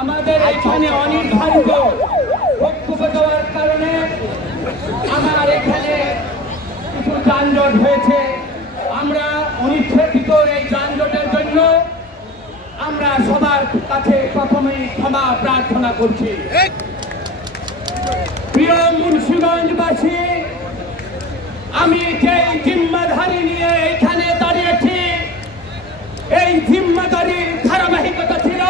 আমাদের এখানে অনির্ধারিত বক্তব্য দেওয়ার কারণে আমার এখানে কিছু যানজট হয়েছে। আমরা অনিচ্ছাকৃত এই যানজটের জন্য আমরা সবার কাছে প্রথমেই ক্ষমা প্রার্থনা করছি। প্রিয় মুন্সিগঞ্জবাসী, আমি যে জিম্মাদারি নিয়ে এখানে দাঁড়িয়েছি, এই জিম্মাদারির ধারাবাহিকতা ছিল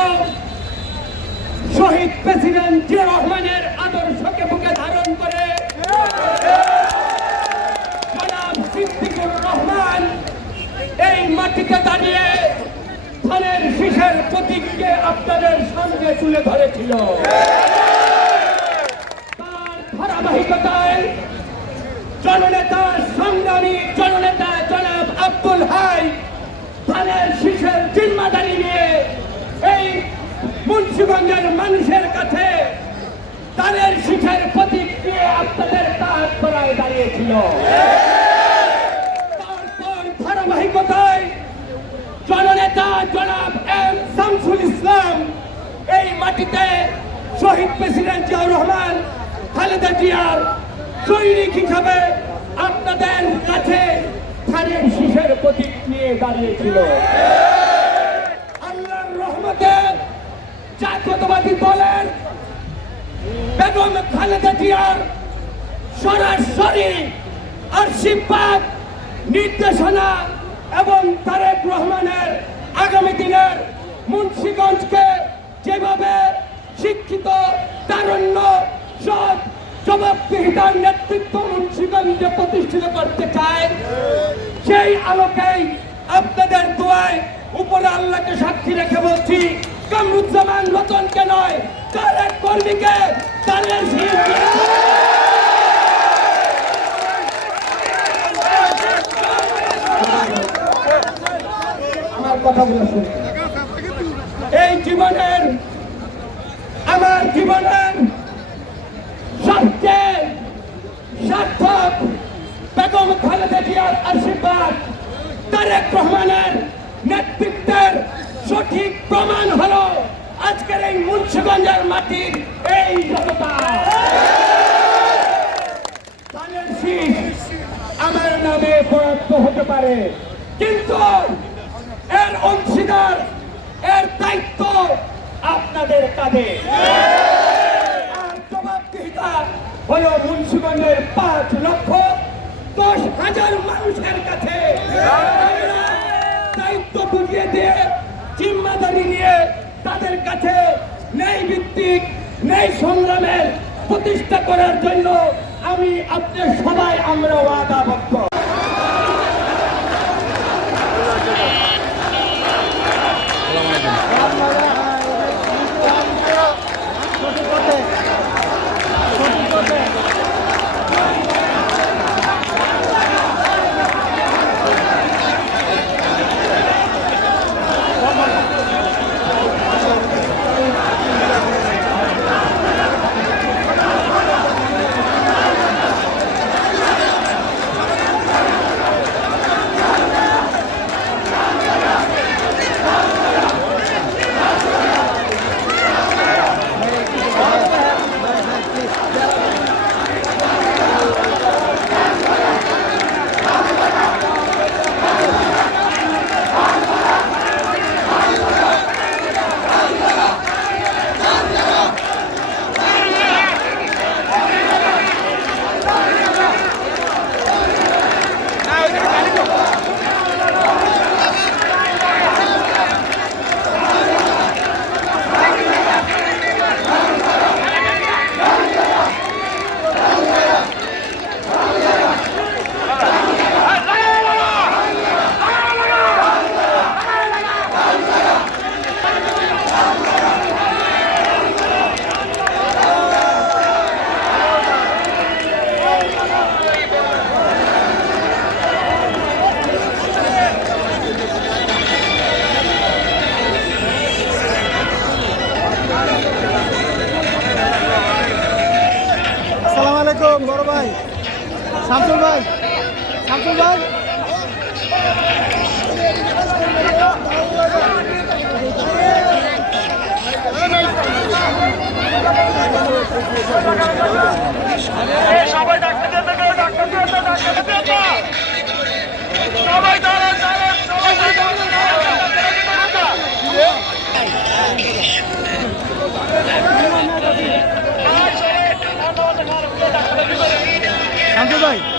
শহীদ প্রেসিডেন্ট জিয়াউর রহমানের আদর্শকে বুকে ধারণ করে জনাব সিদ্দিকুর রহমান এই মাটিতে দাঁড়িয়ে ধানের শীষের প্রতীককে আপনাদের সামনে তুলে ধরেছিল। তার ধারাবাহিকতায় জননেতা, সংগ্রামী জননেতা জনাব আব্দুল হাই ধানের শীষের জিম্মাদারি নিয়ে এই মুন্সিগঞ্জের মানুষের কাছে ধানের শীষের প্রতীক দিয়ে আপনাদের কাজ করায় দাঁড়িয়েছিল। তারপর ধারাবাহিকতায় জননেতা জনাব এম শামসুল ইসলাম এই মাটিতে শহীদ প্রেসিডেন্ট জিয়াউর রহমান, খালেদা জিয়ার সৈনিক হিসাবে আপনাদের কাছে ধানের শীষের প্রতীক নিয়ে দাঁড়িয়েছিল। আল্লাহর রহমতে জাতীয়তাবাদী দলের বেগম খালেদা জিয়ার সরাসরি আশীর্বাদ, নির্দেশনা এবং তারেক রহমানের আগামী দিনের মুন্সিগঞ্জকে যেভাবে শিক্ষিত, তারুণ্য, সৎ, জবাবদিহিতার নেতৃত্ব মুন্সিগঞ্জে প্রতিষ্ঠিত করতে চায়, সেই আলোকেই আপনাদের দোয়ায় উপরে আল্লাহকে সাক্ষী রেখে বলছি, কামরুজ্জামান রতনকে নয়, তারেক কর্মীকে তারের শীষ আমার কথা বলে শুনে এই জীবনের, আমার জীবনের সবচেয়ে সার্থক বেগম খালেদা জিয়ার আশীর্বাদ, তারেক রহমানের নেতৃত্বের সঠিক প্রমাণ হলো আজকের এই মুন্সিগঞ্জের মাটির এই জনতা। ধানের শীষ আমার নামে বরাদ্দ হতে পারে, কিন্তু এর অংশীদার, এর দায়িত্ব আপনাদের কাঁধে। আর জবাবদিহিতা হলো মুন্সিগঞ্জের 5,10,000 মানুষের কাছে দায়িত্ব বুঝিয়ে দিয়ে, জিম্মাদারি নিয়ে তাদের কাছে ন্যায় ভিত্তিক, ন্যায় সংগ্রামের প্রতিষ্ঠা করার জন্য আমি আপনাদের সবাই আমরা ওয়াদাবদ্ধ। বড় ভাই শামসুল ভাই, শামসুল ভাই শামসুল ভাই